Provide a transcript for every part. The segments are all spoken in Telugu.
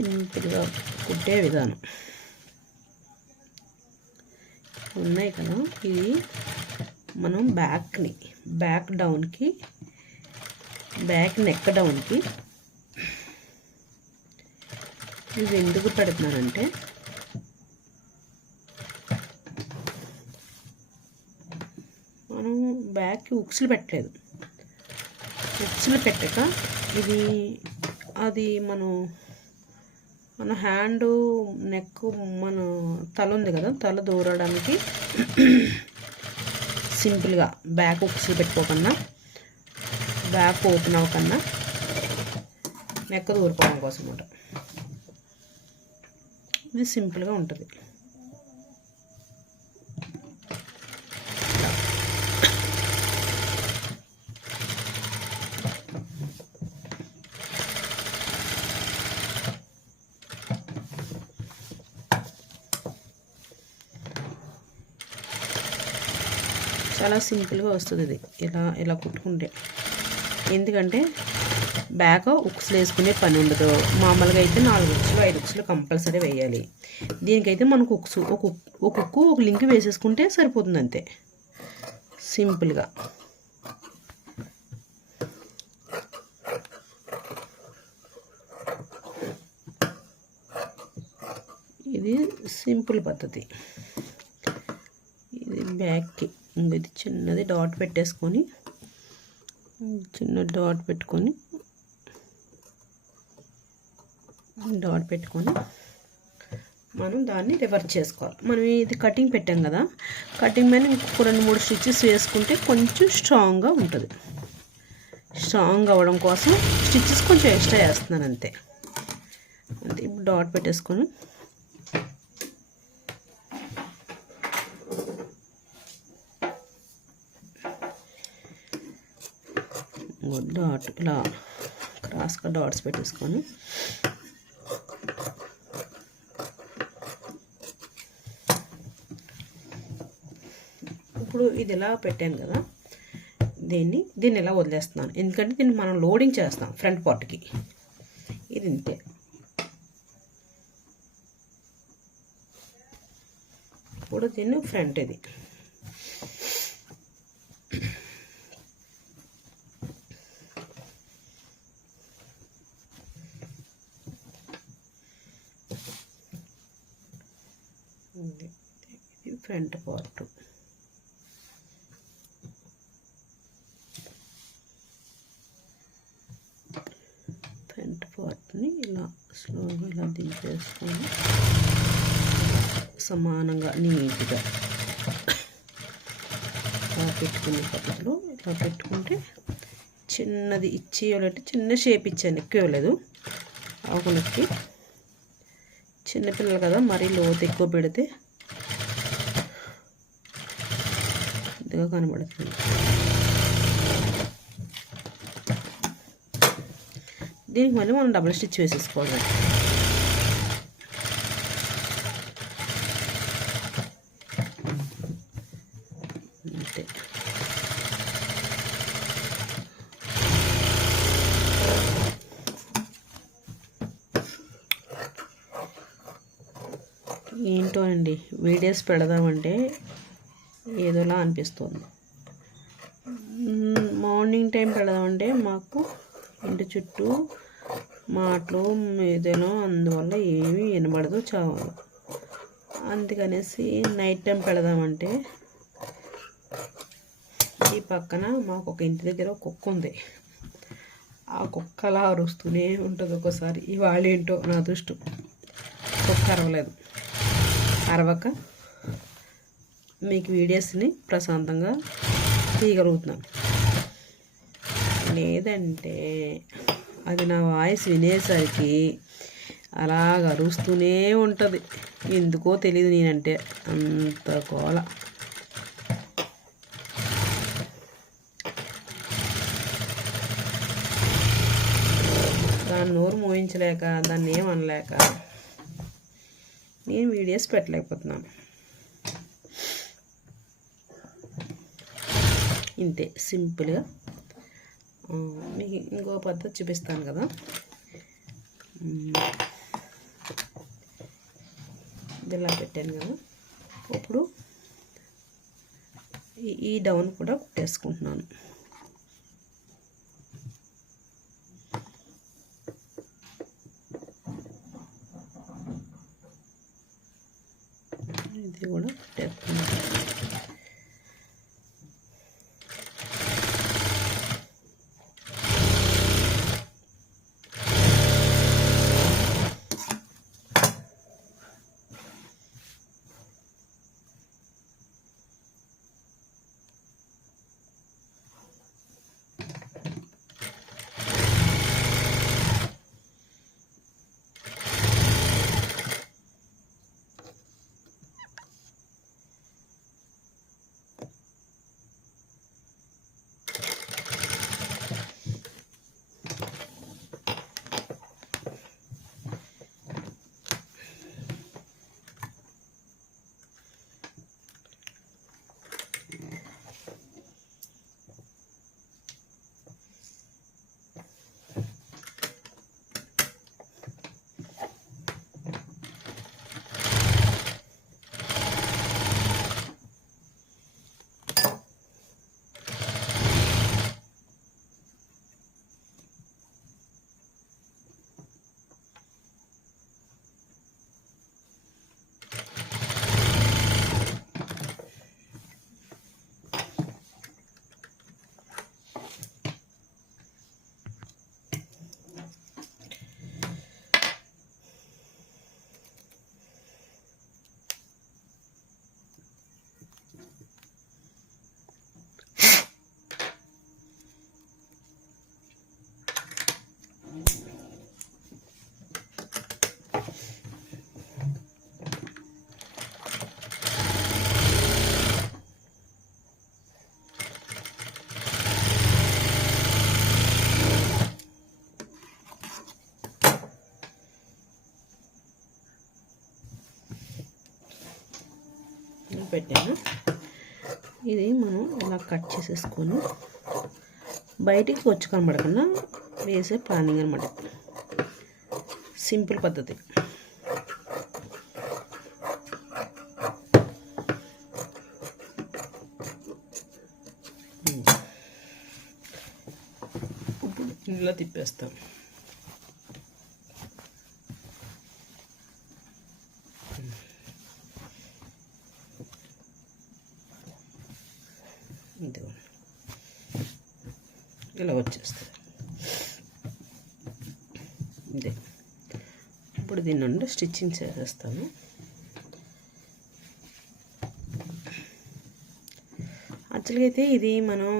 సింపుల్గా కుట్టే విధానం. ఉన్నాయి కదా ఇది మనం బ్యాక్ని బ్యాక్ డౌన్కి బ్యాక్ నెక్ డౌన్కి ఇది ఎందుకు పెడుతున్నానంటే మనం బ్యాక్కి ఉక్సులు పెట్టలేదు. ఉక్సులు పెట్టక ఇది అది మనం మన హ్యాండ్ నెక్ మన తల ఉంది కదా తల దూరడానికి సింపుల్గా బ్యాక్ ఉక్సులు పెట్టుకోకుండా బ్యాక్ ఓపెన్ అవ్వకుండా నెక్ దూరుకోవడం కోసం అనమాట ఇది సింపుల్గా ఉంటుంది. చాలా సింపుల్గా వస్తుంది ఇది. ఇలా ఇలా కుట్టుకుంటే. ఎందుకంటే బ్యాక్ ఉక్స్లు వేసుకునే పని ఉండదు. మామూలుగా అయితే నాలుగు ఉక్సులు ఐదు ఉక్సులు కంపల్సరీ వేయాలి. దీనికైతే మనకు ఉక్సు ఒక ఉక్- ఒక ఉక్కు ఒక లింక్ వేసేసుకుంటే సరిపోతుంది అంతే. సింపుల్గా. ఇది సింపుల్ పద్ధతి. ఇది బ్యాక్కి. ఇది చిన్నది డాట్ పెట్టేసుకొని చిన్న డాట్ పెట్టుకొని డాట్ పెట్టుకొని మనం దాన్ని రివర్స్ చేసుకోవాలి. మనం ఇది కటింగ్ పెట్టాం కదా కటింగ్ మీద ఇంకొక రెండు మూడు స్టిచ్చెస్ వేసుకుంటే కొంచెం స్ట్రాంగ్గా ఉంటుంది. స్ట్రాంగ్ అవ్వడం కోసం స్టిచ్చెస్ కొంచెం ఎక్స్ట్రా వేస్తున్నాను అంతే. అంతే ఇప్పుడు డాట్ పెట్టేసుకొని డాట్ ఇలా క్రాస్గా డాట్స్ పెట్టేసుకొని ఇప్పుడు ఇది ఇలా పెట్టాను కదా దీన్ని దీన్ని ఇలా వదిలేస్తున్నాను? ఎందుకంటే దీన్ని మనం లోడింగ్ చేస్తాం ఫ్రంట్ పార్ట్కి ఇది ఇంతే. ఇప్పుడు దీన్ని ఫ్రంట్ ఇది. ఇది ఇది ఫ్రంట్ పార్ట్. ఫ్రంట్ పార్ట్ని ఇలా స్లోగా ఇలా దింపేసుకొని సమానంగా నీట్గా ఇలా పెట్టుకునే పద్ధతిలో ఇలా పెట్టుకుంటే చిన్నది ఇచ్చేయాలంటే చిన్న షేప్ ఇచ్చాను ఎక్కువ ఇవ్వలేదు. ఆకులకి చిన్నపిల్లలు కదా మరీ లోతు ఎక్కువ పెడితే ఇదిగా కనబడుతుంది. దీనికి మళ్ళీ మనం డబుల్ స్టిచ్ వేసేసుకోవాలి అంతే ఏంటో అండి వీడియోస్ పెడదామంటే ఏదోలా అనిపిస్తుంది. మార్నింగ్ టైం పెడదామంటే మాకు ఇంటి చుట్టూ మాటలు ఏదైనా అందువల్ల ఏమీ వినబడదు చావదు అందుకనేసి నైట్ టైం పెడదామంటే ఈ పక్కన మాకు ఒక ఇంటి దగ్గర ఒక కుక్క ఉంది. ఆ కుక్క అలా అరుస్తూనే ఉంటుంది ఒకసారి. ఇవాళ ఏంటో నా అదృష్టం కుక్క అరవలేదు. అరవక మీకు వీడియోస్ని ప్రశాంతంగా తీయగలుగుతున్నాను లేదంటే అది నా వాయిస్ వినేసరికి అలాగ అరుస్తూనే ఉంటుంది. ఎందుకో తెలియదు నేనంటే అంత కోల. దాన్ని నోరు మోయించలేక దాన్ని ఏమనలేక నేను వీడియోస్ పెట్టలేకపోతున్నాను. ఇంతే సింపుల్గా. మీకు ఇంకో పద్ధతి చూపిస్తాను కదా. ఇలా పెట్టాను కదా. ఇప్పుడు ఈ డౌన్ కూడా కుట్టేసుకుంటున్నాను. పెట్టాను. ఇది మనం ఇలా కట్ చేసేసుకొని బయటికి వచ్చి కనబడకుండా వేసే ప్లానింగ్ అనమాట సింపుల్ పద్ధతి. ఇప్పుడు ఇలా తిప్పేస్తాం. ఇలా వచ్చేస్తుంది. ఇదే. ఇప్పుడు దీని నుండి స్టిచ్చింగ్ చేసేస్తాను. యాక్చువల్గా అయితే ఇది మనం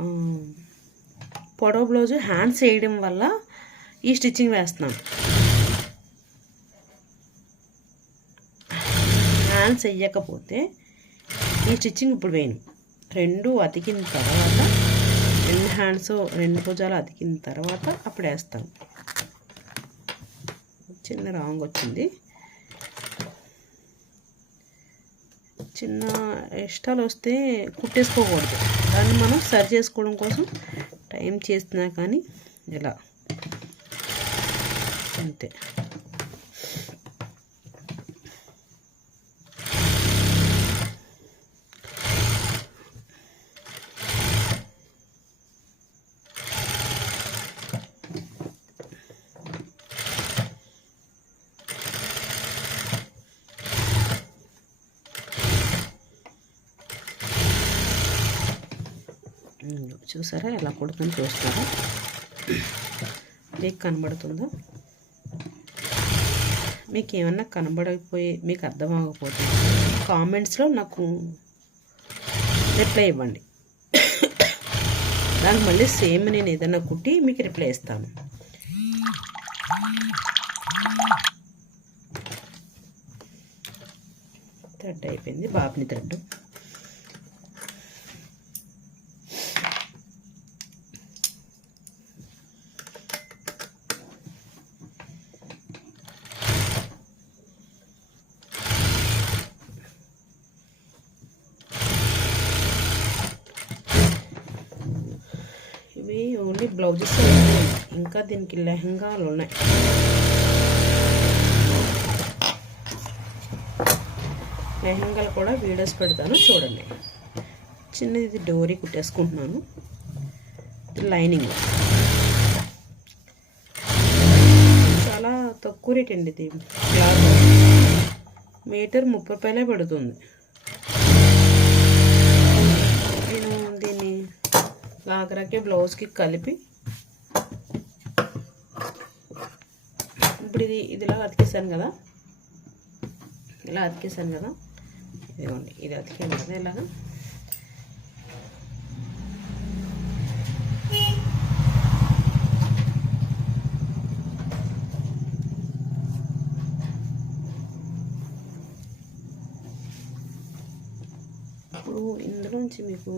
పొడవ పొడవు బ్లౌజు హ్యాండ్స్ వేయడం వల్ల ఈ స్టిచ్చింగ్ వేస్తున్నాం. హ్యాండ్స్ వేయకపోతే ఈ స్టిచ్చింగ్ ఇప్పుడు వేయను. రెండు అతికిన తర్వాత రెండు హ్యాండ్స్ రెండు భుజాలు అతికిన తర్వాత అప్పుడు వేస్తాం చిన్న రాంగ్ వచ్చింది. చిన్న ఇష్టాలు వస్తే కుట్టేసుకోకూడదు. దాన్ని మనం సరి చేసుకోవడం కోసం టైం చేస్తున్నా కానీ ఇలా. అంతే. చూసారా? ఎలా కొడుతుందో చూస్తారా? మీకు కనబడుతుందా? మీకు ఏమన్నా కనబడకపోయి మీకు అర్థం అవ్వకపోతే కామెంట్స్లో నాకు రిప్లై ఇవ్వండి. దానికి మళ్ళీ సేమ్ నేను ఏదైనా కుట్టి మీకు రిప్లై ఇస్తాను. థ్రెడ్ అయిపోయింది బాబుని థ్రెడ్ ఇవి ఓన్లీ బ్లౌజెస్ ఇంకా దీనికి లెహంగాలు ఉన్నాయి. లెహంగాలు కూడా వీడియోస్ పెడతాను చూడండి. చిన్నది ఇది డోరీ కుట్టేసుకుంటున్నాను. లైనింగ్. చాలా తక్కువ రేట్ అండి ఇది. క్లాత్ మీటర్ ముప్పై రూపాయలే పడుతుంది. నేను దీన్ని లాగరాకి బ్లౌజ్కి కలిపి ఇప్పుడు ఇది ఇదిలా అతికేసాను కదా. ఇలా అతికేసాను కదా. ఇదిగోండి ఇది అతికాను కదా ఇలాగా. ఇప్పుడు ఇందులోంచి మీకు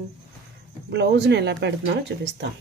బ్లౌజ్ని ఎలా పెడుతున్నారో చూపిస్తాను.